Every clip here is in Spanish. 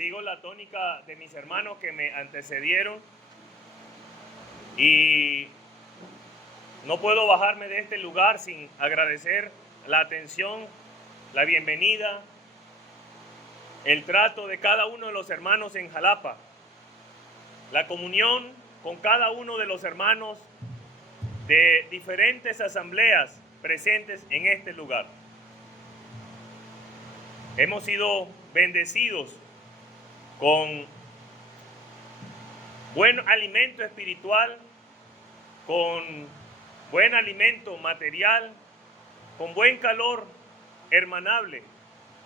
sigo la tónica de mis hermanos que me antecedieron y no puedo bajarme de este lugar sin agradecer la atención, la bienvenida, el trato de cada uno de los hermanos en Jalapa, la comunión con cada uno de los hermanos de diferentes asambleas presentes en este lugar. Hemos sido bendecidos con buen alimento espiritual, con buen alimento material, con buen calor hermanable,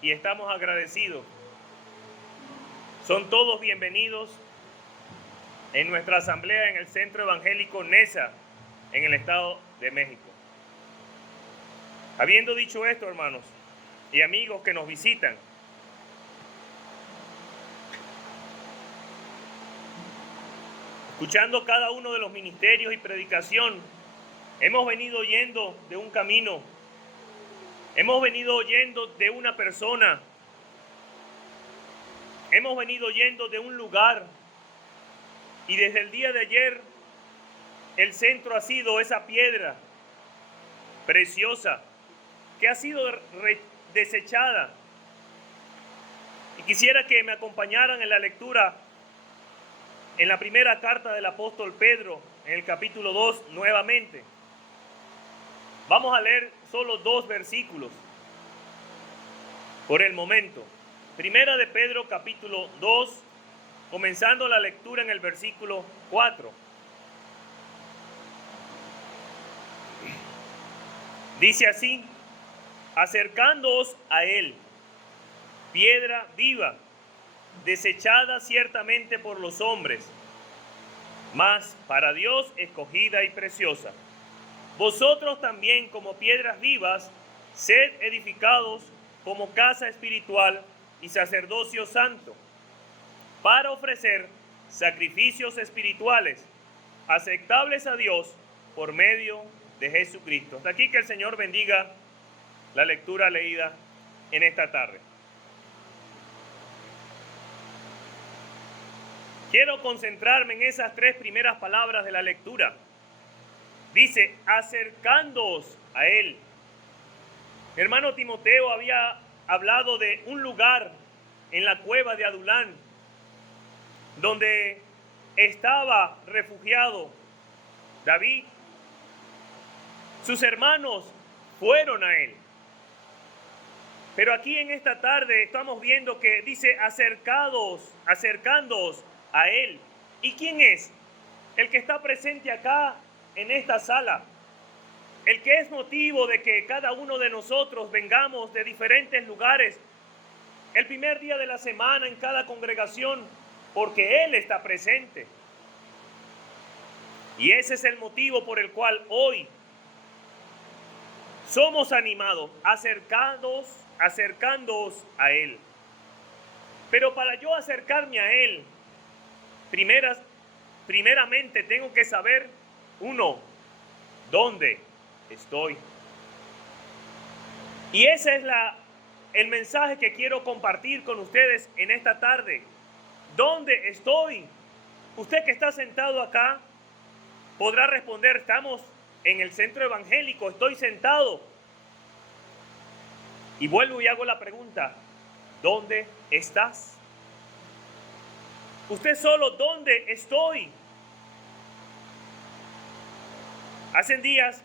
y estamos agradecidos. Son todos bienvenidos en nuestra asamblea en el Centro Evangélico Nesa, en el Estado de México. Habiendo dicho esto, hermanos y amigos que nos visitan, escuchando cada uno de los ministerios y predicación, hemos venido oyendo de un camino, hemos venido oyendo de una persona, hemos venido oyendo de un lugar, y desde el día de ayer el centro ha sido esa piedra preciosa que ha sido desechada. Y quisiera que me acompañaran en la lectura en la primera carta del apóstol Pedro, en el capítulo 2 nuevamente. Vamos a leer solo 2 versículos por el momento. Primera de Pedro, capítulo 2, comenzando la lectura en el versículo 4. Dice así: acercándoos a él, piedra viva, desechada ciertamente por los hombres, mas para Dios escogida y preciosa. Vosotros también, como piedras vivas, sed edificados como casa espiritual y sacerdocio santo, para ofrecer sacrificios espirituales aceptables a Dios por medio de Jesucristo. Hasta aquí, que el Señor bendiga la lectura leída en esta tarde. Quiero concentrarme en esas 3 primeras palabras de la lectura. Dice, acercándoos a él. Mi hermano Timoteo había hablado de un lugar en la cueva de Adulán, donde estaba refugiado David. Sus hermanos fueron a él. Pero aquí en esta tarde estamos viendo que dice acercándoos a él. ¿Y quién es? El que está presente acá en esta sala. El que es motivo de que cada uno de nosotros vengamos de diferentes lugares el primer día de la semana en cada congregación, porque Él está presente. Y ese es el motivo por el cual hoy somos animados, acercándoos a Él. Pero para yo acercarme a Él, primeramente tengo que saber, uno, dónde estoy. Y ese es el mensaje que quiero compartir con ustedes en esta tarde. ¿Dónde estoy? Usted que está sentado acá podrá responder, estamos en el centro evangélico, estoy sentado. Y vuelvo y hago la pregunta, ¿dónde estás? Usted solo, ¿dónde estoy? Hace días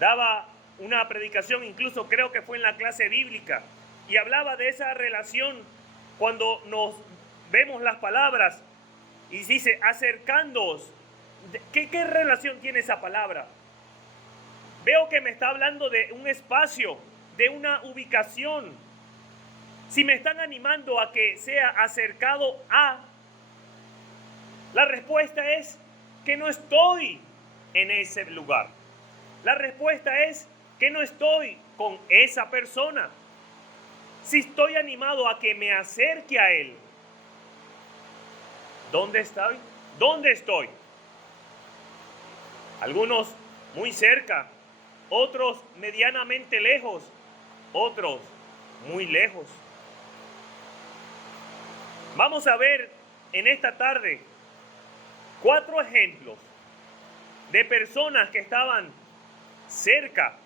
daba una predicación, incluso creo que fue en la clase bíblica, y hablaba de esa relación cuando nos vemos las palabras y dice acercándoos. ¿Qué relación tiene esa palabra? Veo que me está hablando de un espacio, de una ubicación. Si me están animando a que sea acercado a, la respuesta es que no estoy en ese lugar. La respuesta es que no estoy con esa persona. Si estoy animado a que me acerque a él, ¿dónde estoy? ¿Dónde estoy? Algunos muy cerca, otros medianamente lejos, otros muy lejos. Vamos a ver en esta tarde 4 ejemplos de personas que estaban cerca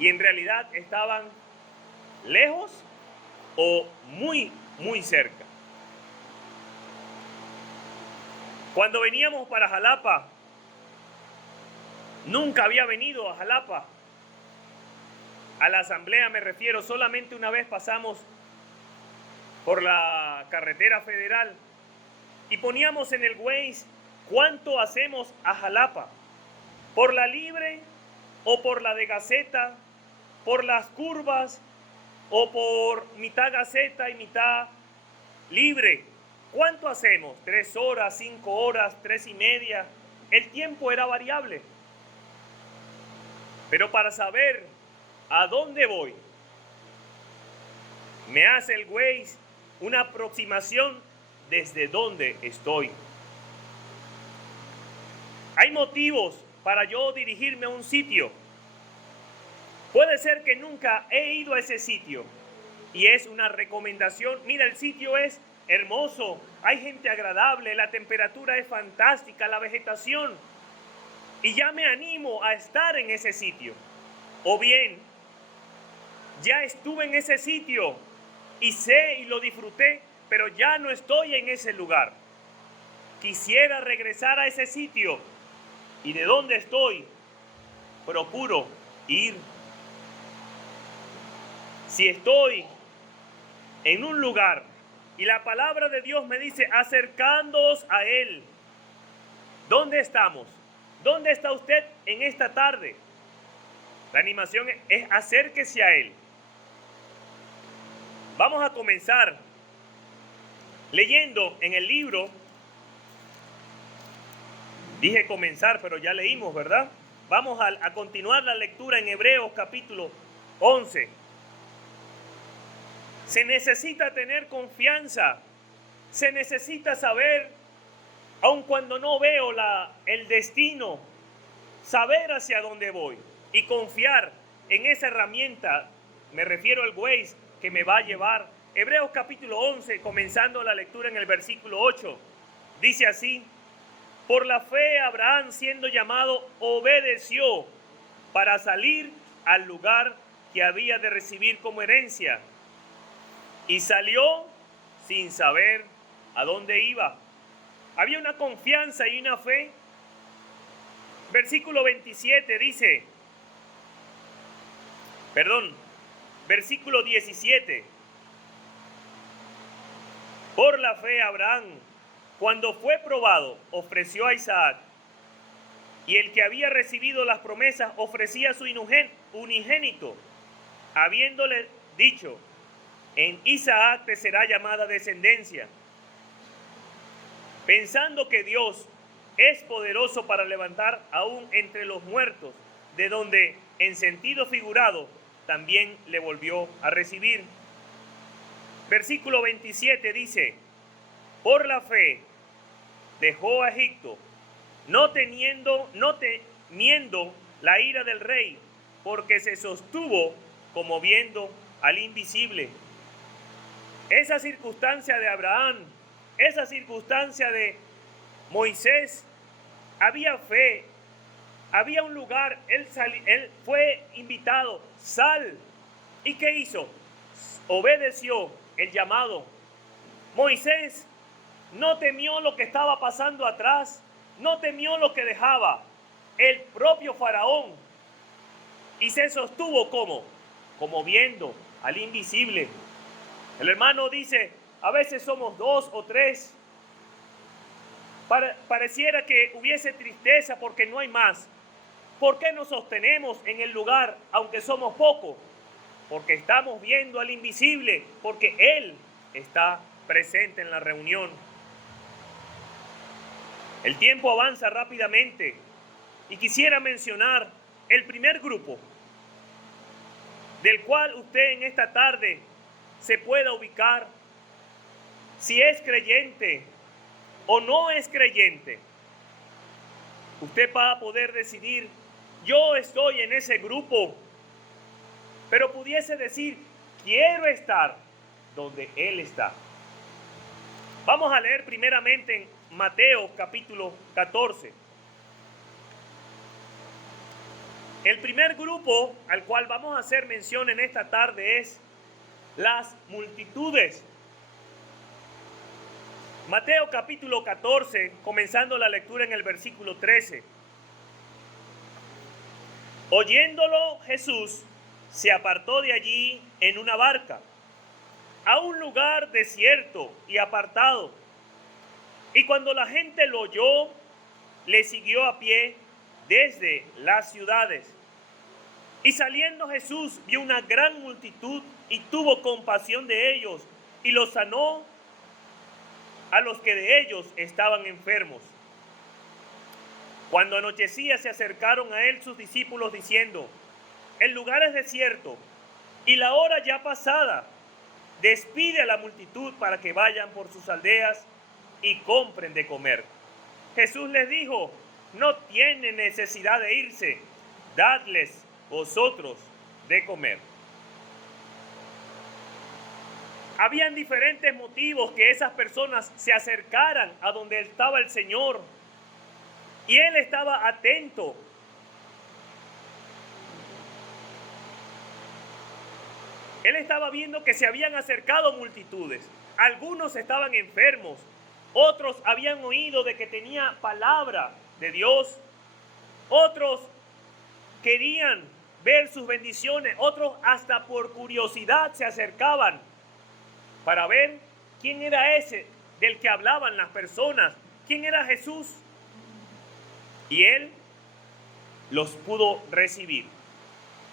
y en realidad estaban lejos o muy, muy cerca. Cuando veníamos para Jalapa, nunca había venido a Jalapa. A la asamblea me refiero, solamente una vez pasamos por la carretera federal y poníamos en el Waze cuánto hacemos a Jalapa, por la libre o por la de Gaceta, por las curvas o por mitad Gaceta y mitad libre. ¿Cuánto hacemos? 3 horas, 5 horas, 3:30. El tiempo era variable. Pero para saber a dónde voy, me hace el Waze una aproximación desde dónde estoy. Hay motivos para yo dirigirme a un sitio. Puede ser que nunca he ido a ese sitio y es una recomendación. Mira, el sitio es hermoso, hay gente agradable, la temperatura es fantástica, la vegetación, y ya me animo a estar en ese sitio. O bien, ya estuve en ese sitio y sé y lo disfruté, pero ya no estoy en ese lugar. Quisiera regresar a ese sitio y de donde estoy, procuro ir. Si estoy en un lugar y la palabra de Dios me dice acercándoos a Él, ¿dónde estamos? ¿Dónde está usted en esta tarde? La animación es acérquese a Él. Vamos a comenzar leyendo en el libro. Dije comenzar, pero ya leímos, ¿verdad? Vamos a continuar la lectura en Hebreos capítulo 11. Se necesita tener confianza, se necesita saber, aun cuando no veo el destino, saber hacia dónde voy y confiar en esa herramienta, me refiero al Waze, que me va a llevar. Hebreos capítulo 11, comenzando la lectura en el versículo 8, dice así: por la fe Abraham, siendo llamado, obedeció para salir al lugar que había de recibir como herencia. Y salió sin saber a dónde iba. Había una confianza y una fe. Versículo 27 dice, versículo 17. Por la fe Abraham, cuando fue probado, ofreció a Isaac. Y el que había recibido las promesas ofrecía a su unigénito, habiéndole dicho: en Isaac te será llamada descendencia, pensando que Dios es poderoso para levantar aún entre los muertos, de donde, en sentido figurado, también le volvió a recibir. Versículo 27 dice: por la fe dejó a Egipto, no temiendo la ira del rey, porque se sostuvo como viendo al invisible. Esa circunstancia de Abraham, esa circunstancia de Moisés, había fe, había un lugar, él fue invitado, sal. ¿Y qué hizo? Obedeció el llamado. Moisés no temió lo que estaba pasando atrás, no temió lo que dejaba el propio faraón, y se sostuvo como viendo al invisible. El hermano dice, a veces somos 2 o 3. Pareciera que hubiese tristeza porque no hay más. ¿Por qué nos sostenemos en el lugar aunque somos pocos? Porque estamos viendo al invisible, porque Él está presente en la reunión. El tiempo avanza rápidamente y quisiera mencionar el primer grupo del cual usted en esta tarde se pueda ubicar, si es creyente o no es creyente. Usted va a poder decidir, yo estoy en ese grupo, pero pudiese decir, quiero estar donde Él está. Vamos a leer primeramente en Mateo capítulo 14. El primer grupo al cual vamos a hacer mención en esta tarde es las multitudes. Mateo capítulo 14, comenzando la lectura en el versículo 13. Oyéndolo Jesús, se apartó de allí en una barca, a un lugar desierto y apartado. Y cuando la gente lo oyó, le siguió a pie desde las ciudades. Y saliendo Jesús vio una gran multitud y tuvo compasión de ellos y los sanó a los que de ellos estaban enfermos. Cuando anochecía se acercaron a él sus discípulos diciendo: el lugar es desierto y la hora ya pasada. Despide a la multitud para que vayan por sus aldeas y compren de comer. Jesús les dijo: no tienen necesidad de irse, dadles vosotros de comer. Habían diferentes motivos que esas personas se acercaran a donde estaba el Señor. Y Él estaba atento. Él estaba viendo que se habían acercado multitudes. Algunos estaban enfermos. Otros habían oído de que tenía palabra de Dios. Otros querían ver sus bendiciones. Otros hasta por curiosidad se acercaban para ver quién era ese del que hablaban las personas. ¿Quién era Jesús? Y Él los pudo recibir.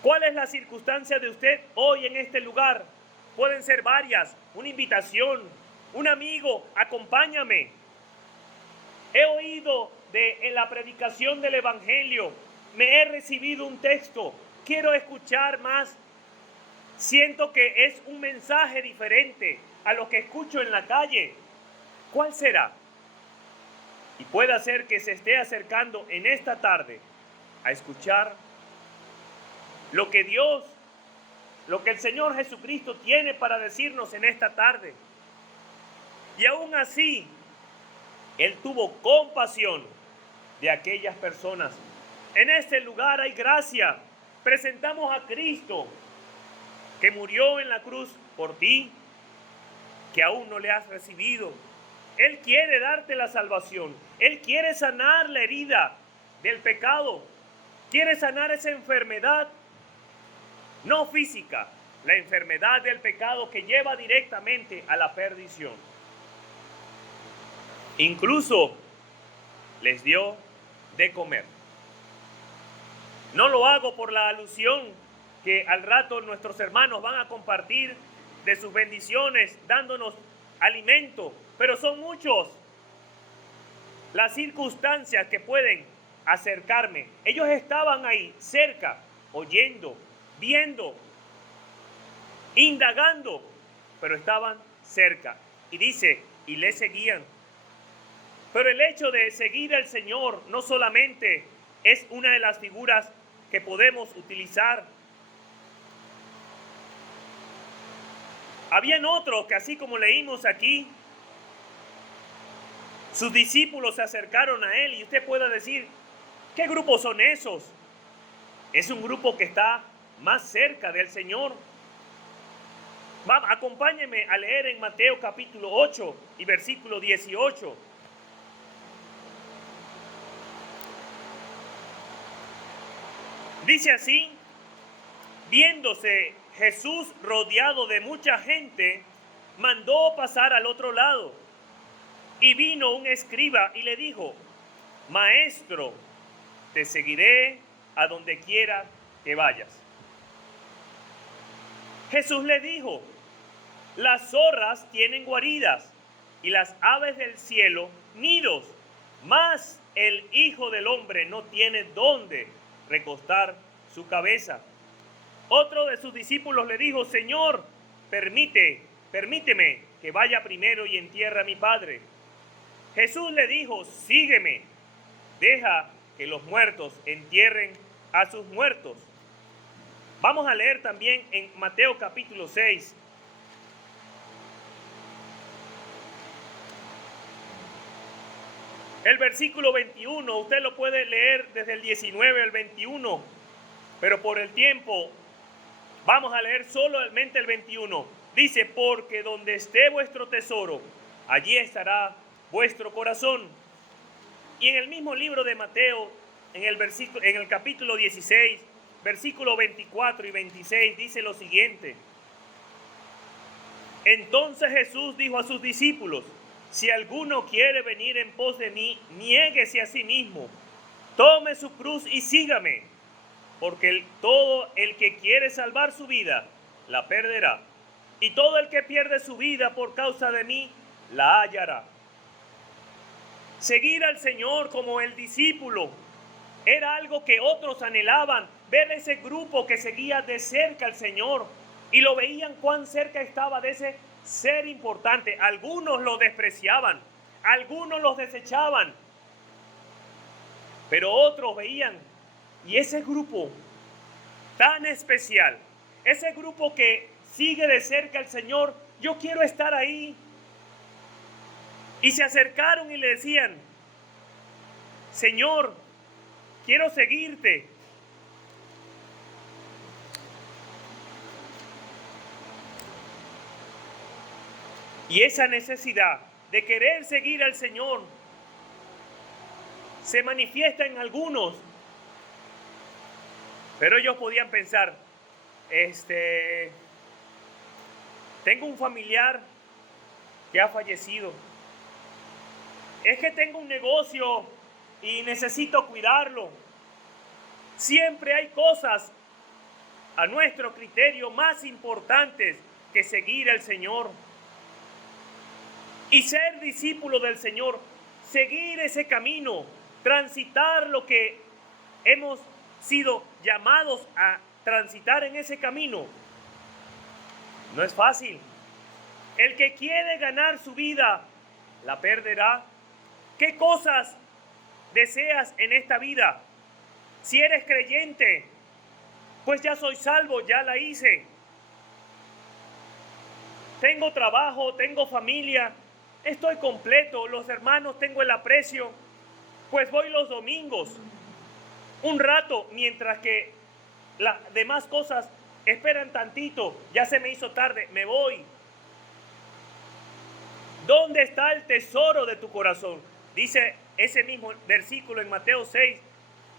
¿Cuál es la circunstancia de usted hoy en este lugar? Pueden ser varias. Una invitación, un amigo, acompáñame. He oído en la predicación del Evangelio, me he recibido un texto, quiero escuchar más. Siento que es un mensaje diferente a lo que escucho en la calle. ¿Cuál será? Y puede ser que se esté acercando en esta tarde a escuchar lo que Dios, lo que el Señor Jesucristo tiene para decirnos en esta tarde. Y aún así, Él tuvo compasión de aquellas personas. En este lugar hay gracia. Presentamos a Cristo, que murió en la cruz por ti, que aún no le has recibido. Él quiere darte la salvación. Él quiere sanar la herida del pecado. Quiere sanar esa enfermedad, no física, la enfermedad del pecado que lleva directamente a la perdición. Incluso les dio de comer. No lo hago por la alusión que al rato nuestros hermanos van a compartir de sus bendiciones, dándonos alimento, pero son muchos las circunstancias que pueden acercarme. Ellos estaban ahí cerca, oyendo, viendo, indagando, pero estaban cerca. Y dice, y le seguían. Pero el hecho de seguir al Señor no solamente es una de las figuras que podemos utilizar. Habían otros que, así como leímos aquí, sus discípulos se acercaron a Él. Y usted puede decir, ¿qué grupos son esos? Es un grupo que está más cerca del Señor. Vamos, acompáñenme a leer en Mateo capítulo 8 y versículo 18. Dice así: viéndose Jesús rodeado de mucha gente, mandó pasar al otro lado. Y vino un escriba y le dijo: Maestro, te seguiré a donde quiera que vayas. Jesús le dijo: las zorras tienen guaridas y las aves del cielo nidos, mas el Hijo del Hombre no tiene dónde recostar su cabeza. Otro de sus discípulos le dijo: Señor, permíteme que vaya primero y entierre a mi padre. Jesús le dijo: sígueme, deja que los muertos entierren a sus muertos. Vamos a leer también en Mateo capítulo 6. El versículo 21, usted lo puede leer desde el 19 al 21, pero por el tiempo vamos a leer solamente el 21. Dice, porque donde esté vuestro tesoro, allí estará vuestro corazón. Y en el mismo libro de Mateo, en el capítulo 16, versículo 24 y 26, dice lo siguiente. Entonces Jesús dijo a sus discípulos, si alguno quiere venir en pos de mí, niéguese a sí mismo, tome su cruz y sígame, porque todo el que quiere salvar su vida, la perderá. Y todo el que pierde su vida por causa de mí, la hallará. Seguir al Señor como el discípulo era algo que otros anhelaban, ver ese grupo que seguía de cerca al Señor y lo veían cuán cerca estaba de ese ser importante. Algunos lo despreciaban, algunos los desechaban, pero otros veían, y ese grupo tan especial, ese grupo que sigue de cerca al Señor, yo quiero estar ahí. Y se acercaron y le decían, Señor, quiero seguirte. Y esa necesidad de querer seguir al Señor se manifiesta en algunos. Pero ellos podían pensar, tengo un familiar que ha fallecido. Es que tengo un negocio y necesito cuidarlo. Siempre hay cosas a nuestro criterio más importantes que seguir al Señor. Y ser discípulo del Señor, seguir ese camino, transitar lo que hemos sido llamados a transitar en ese camino, no es fácil. El que quiere ganar su vida, la perderá. ¿Qué cosas deseas en esta vida? Si eres creyente, pues ya soy salvo, ya la hice. Tengo trabajo, tengo familia, estoy completo, los hermanos tengo el aprecio, pues voy los domingos, un rato, mientras que las demás cosas esperan tantito, ya se me hizo tarde, me voy. ¿Dónde está el tesoro de tu corazón? Dice ese mismo versículo en Mateo 6,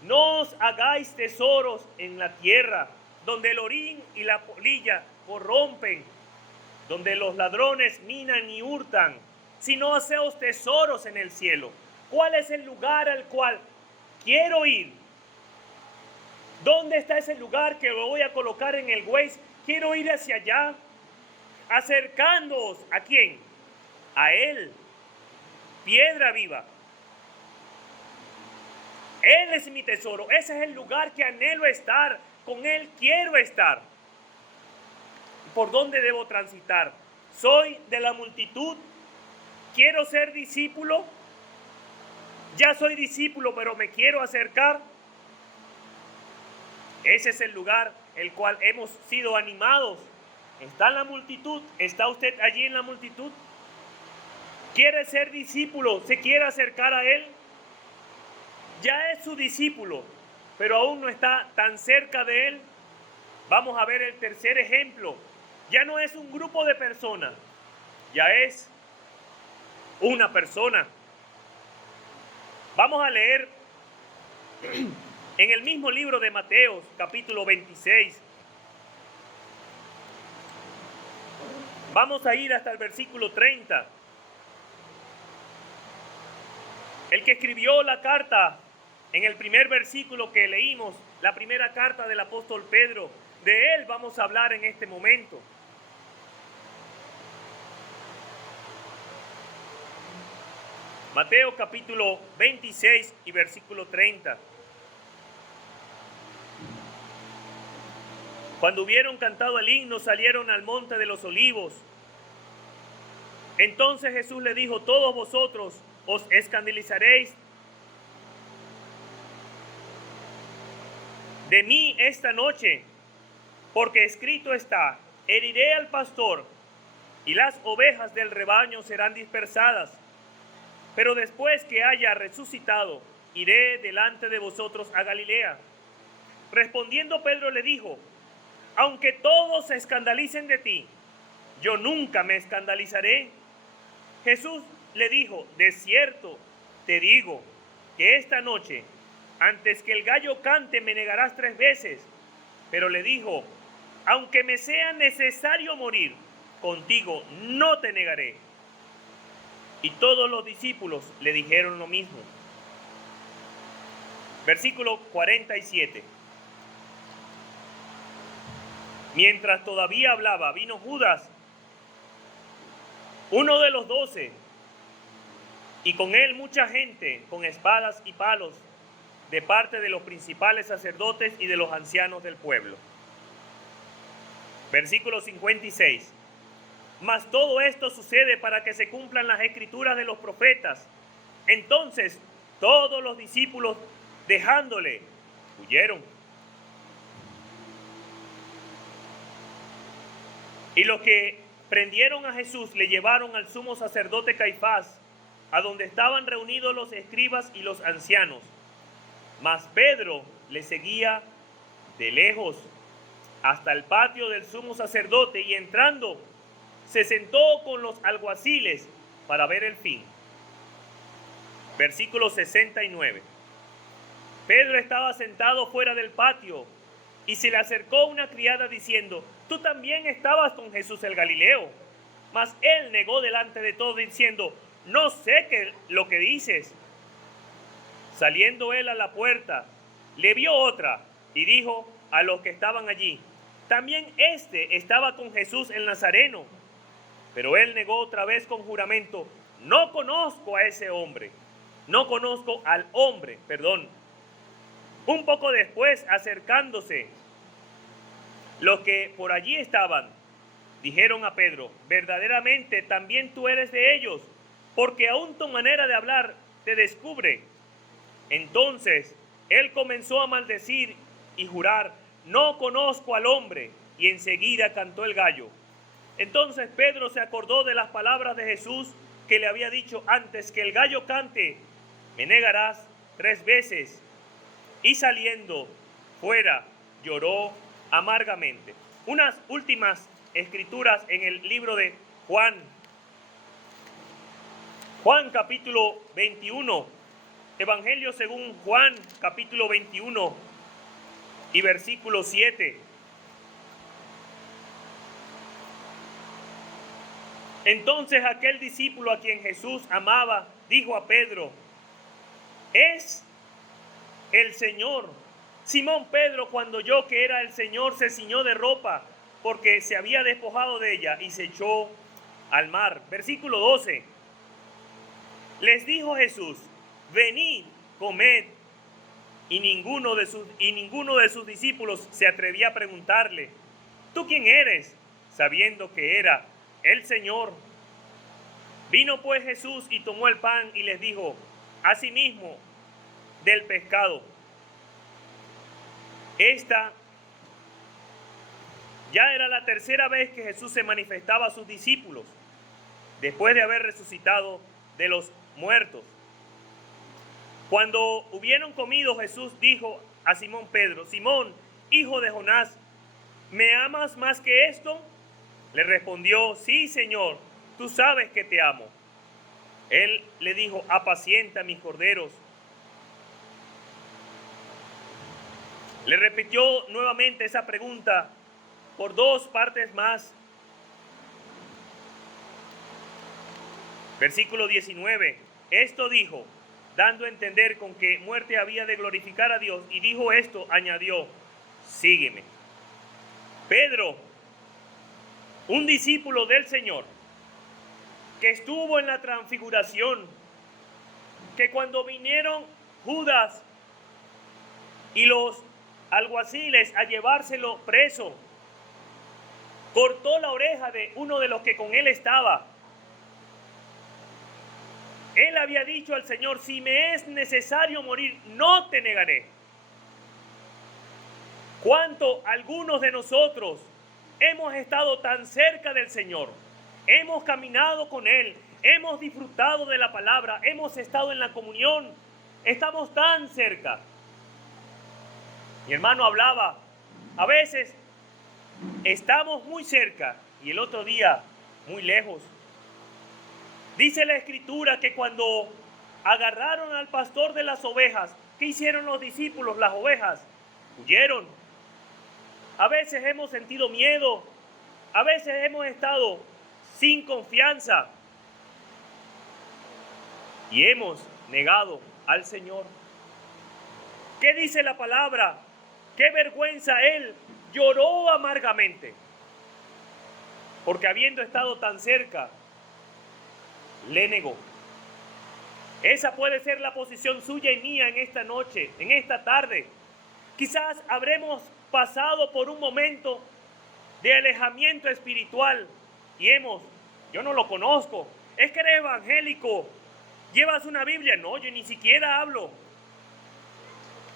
no os hagáis tesoros en la tierra, donde el orín y la polilla corrompen, donde los ladrones minan y hurtan, sino haceos tesoros en el cielo. ¿Cuál es el lugar al cual quiero ir? ¿Dónde está ese lugar que lo voy a colocar en el Waze? Quiero ir hacia allá, acercándoos, ¿a quién? A Él, piedra viva. Él es mi tesoro, ese es el lugar que anhelo estar, con Él quiero estar. ¿Por dónde debo transitar? ¿Soy de la multitud? ¿Quiero ser discípulo? Ya soy discípulo, pero me quiero acercar. Ese es el lugar el cual hemos sido animados. ¿Está en la multitud? ¿Está usted allí en la multitud? ¿Quiere ser discípulo? ¿Se quiere acercar a Él? Ya es su discípulo, pero aún no está tan cerca de Él. Vamos a ver el tercer ejemplo. Ya no es un grupo de personas, ya es una persona. Vamos a leer en el mismo libro de Mateo, capítulo 26. Vamos a ir hasta el versículo 30. El que escribió la carta, en el primer versículo que leímos, la primera carta del apóstol Pedro, de él vamos a hablar en este momento. Mateo capítulo 26 y versículo 30. Cuando hubieron cantado el himno, salieron al monte de los olivos. Entonces Jesús le dijo, todos vosotros os escandalizaréis de mí esta noche, porque escrito está, heriré al pastor y las ovejas del rebaño serán dispersadas. pero después que haya resucitado, iré delante de vosotros a Galilea. Respondiendo Pedro le dijo: aunque todos se escandalicen de ti, yo nunca me escandalizaré. Jesús le dijo: de cierto te digo que esta noche, antes que el gallo cante, me negarás 3 veces. Pero le dijo: aunque me sea necesario morir, contigo no te negaré. Y todos los discípulos le dijeron lo mismo. Versículo 47. Mientras todavía hablaba, vino Judas, uno de los 12, y con él mucha gente con espadas y palos, de parte de los principales sacerdotes y de los ancianos del pueblo. Versículo 56. Mas todo esto sucede para que se cumplan las escrituras de los profetas. Entonces todos los discípulos, dejándole, huyeron. Y los que prendieron a Jesús le llevaron al sumo sacerdote Caifás, a donde estaban reunidos los escribas y los ancianos. Mas Pedro le seguía de lejos hasta el patio del sumo sacerdote, y entrando se sentó con los alguaciles para ver el fin. Versículo 69. Pedro estaba sentado fuera del patio, y se le acercó una criada diciendo: tú también estabas con Jesús el Galileo. Mas él negó delante de todos diciendo: no sé lo que dices. Saliendo él a la puerta, le vio otra y dijo a los que estaban allí: también este estaba con Jesús el Nazareno. Pero él negó otra vez con juramento: no conozco a ese hombre. No conozco al hombre, perdón. Un poco después, acercándose, los que por allí estaban dijeron a Pedro: verdaderamente también tú eres de ellos, porque aún tu manera de hablar te descubre. Entonces él comenzó a maldecir y jurar: no conozco al hombre. Y enseguida cantó el gallo. Entonces Pedro se acordó de las palabras de Jesús, que le había dicho: antes que el gallo cante, me negarás 3 veces. Y saliendo fuera, lloró amargamente. Unas últimas escrituras en el libro de Juan. Juan capítulo 21. Evangelio según Juan capítulo 21 y versículo 7. Entonces aquel discípulo a quien Jesús amaba dijo a Pedro: es el Señor. Simón Pedro, cuando oyó que era el Señor, se ciñó de ropa, porque se había despojado de ella, y se echó al mar. Versículo 12. Les dijo Jesús: venid, comed. Y ninguno de sus discípulos se atrevía a preguntarle: ¿tú quién eres?, sabiendo que era el Señor. Vino pues Jesús y tomó el pan y les dijo: asimismo del pescado. Esta ya era la 3ª vez que Jesús se manifestaba a sus discípulos, después de haber resucitado de los muertos. Cuando hubieron comido, Jesús dijo a Simón Pedro: Simón, hijo de Jonás, ¿me amas más que esto? Le respondió: sí, Señor, tú sabes que te amo. Él le dijo: apacienta mis corderos. Le repitió nuevamente esa pregunta por 2 partes más. Versículo 19. Esto dijo, dando a entender con qué muerte había de glorificar a Dios, y dijo esto, añadió: sígueme. Pedro, un discípulo del Señor, que estuvo en la transfiguración, que cuando vinieron Judas y los alguaciles a llevárselo preso, cortó la oreja de uno de los que con él estaba. Él había dicho al Señor: si me es necesario morir, no te negaré. ¿Cuánto algunos de nosotros hemos estado tan cerca del Señor? Hemos caminado con Él, hemos disfrutado de la palabra, hemos estado en la comunión, estamos tan cerca. Mi hermano hablaba, a veces estamos muy cerca y el otro día muy lejos. Dice la Escritura que cuando agarraron al pastor de las ovejas, ¿qué hicieron los discípulos? Las ovejas huyeron. A veces hemos sentido miedo, a veces hemos estado sin confianza y hemos negado al Señor. ¿Qué dice la palabra? ¡Qué vergüenza! Él lloró amargamente, porque habiendo estado tan cerca, le negó. Esa puede ser la posición suya y mía en esta noche, en esta tarde. Quizás habremos pasado por un momento de alejamiento espiritual y yo no lo conozco, es que eres evangélico, llevas una Biblia, no, yo ni siquiera hablo.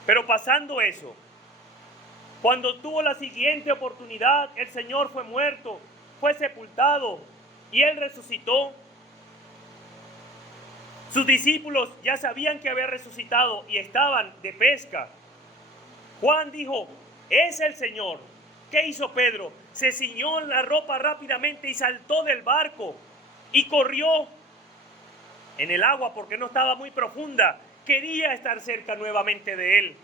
Pero pasando eso, cuando tuvo la siguiente oportunidad, el Señor fue muerto, fue sepultado y Él resucitó. Sus discípulos ya sabían que había resucitado y estaban de pesca. Juan dijo, es el Señor. ¿Qué hizo Pedro? Se ciñó la ropa rápidamente y saltó del barco y corrió en el agua porque no estaba muy profunda. Quería estar cerca nuevamente de Él.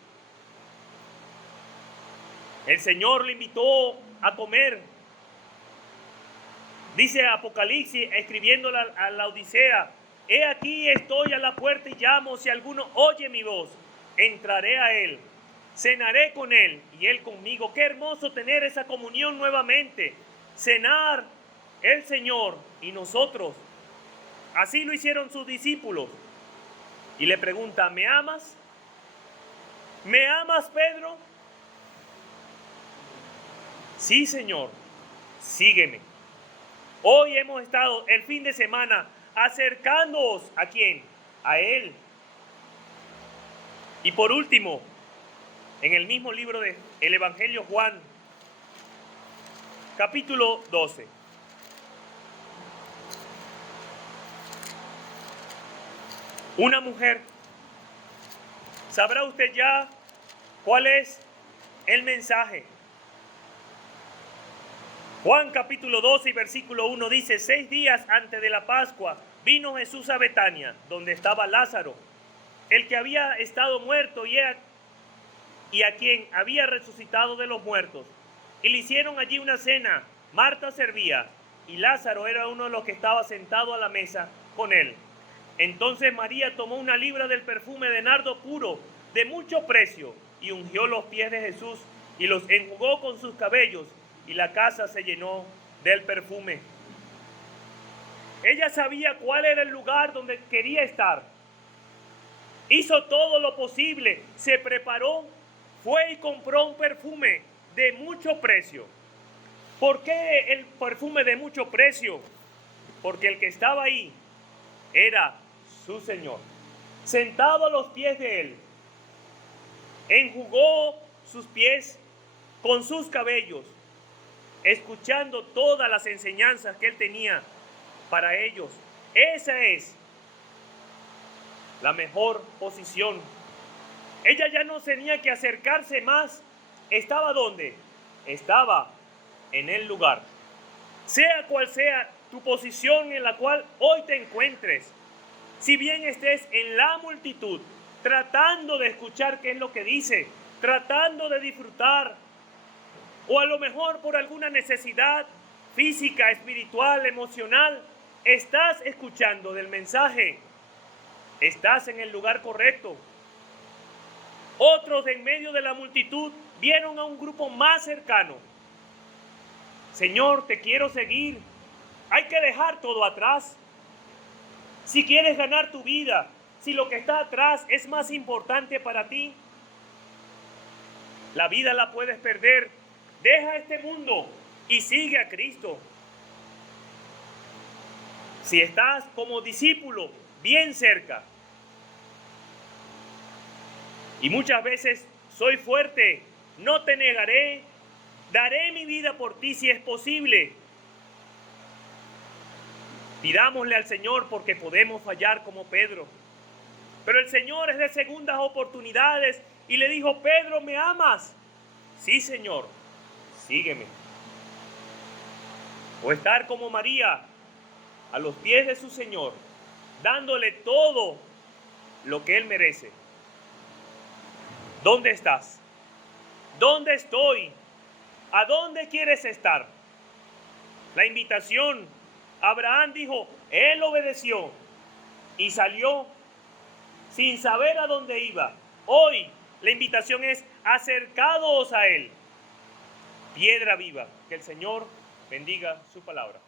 El Señor le invitó a comer. Dice Apocalipsis, escribiéndola a la Odisea, he aquí estoy a la puerta y llamo, si alguno oye mi voz, entraré a Él, cenaré con Él y Él conmigo. Qué hermoso tener esa comunión nuevamente, cenar el Señor y nosotros. Así lo hicieron sus discípulos. Y le pregunta, ¿me amas? ¿Me amas, Pedro? Sí, Señor, sígueme. Hoy hemos estado el fin de semana acercándoos ¿a quién? A Él. Y por último, en el mismo libro del Evangelio Juan, capítulo 12. Una mujer. ¿Sabrá usted ya cuál es el mensaje? Juan capítulo 12 y versículo 1 dice, 6 días antes de la Pascua vino Jesús a Betania, donde estaba Lázaro, el que había estado muerto y a quien había resucitado de los muertos. Y le hicieron allí una cena. Marta servía y Lázaro era uno de los que estaba sentado a la mesa con él. Entonces María tomó una libra del perfume de nardo puro, de mucho precio, y ungió los pies de Jesús y los enjugó con sus cabellos, y la casa se llenó del perfume. Ella sabía cuál era el lugar donde quería estar. Hizo todo lo posible, se preparó, fue y compró un perfume de mucho precio. ¿Por qué el perfume de mucho precio? Porque el que estaba ahí era su Señor, sentado a los pies de Él. Enjugó sus pies con sus cabellos, escuchando todas las enseñanzas que Él tenía para ellos. Esa es la mejor posición. Ella ya no tenía que acercarse más. ¿Estaba dónde? Estaba en el lugar. Sea cual sea tu posición en la cual hoy te encuentres, si bien estés en la multitud, tratando de escuchar qué es lo que dice, tratando de disfrutar, o a lo mejor por alguna necesidad física, espiritual, emocional, estás escuchando del mensaje, estás en el lugar correcto. Otros en medio de la multitud vieron a un grupo más cercano. Señor, te quiero seguir. Hay que dejar todo atrás. Si quieres ganar tu vida, si lo que está atrás es más importante para ti, la vida la puedes perder. Deja este mundo y sigue a Cristo. Si estás como discípulo bien cerca, y muchas veces soy fuerte, no te negaré, daré mi vida por ti si es posible. Pidámosle al Señor porque podemos fallar como Pedro. Pero el Señor es de segundas oportunidades y le dijo: Pedro, ¿me amas? Sí, Señor, sígueme. O estar como María a los pies de su Señor, dándole todo lo que Él merece. ¿Dónde estás? ¿Dónde estoy? ¿A dónde quieres estar? La invitación, Abraham dijo, él obedeció y salió sin saber a dónde iba. Hoy la invitación es: acercados a Él. Piedra viva. Que el Señor bendiga su palabra.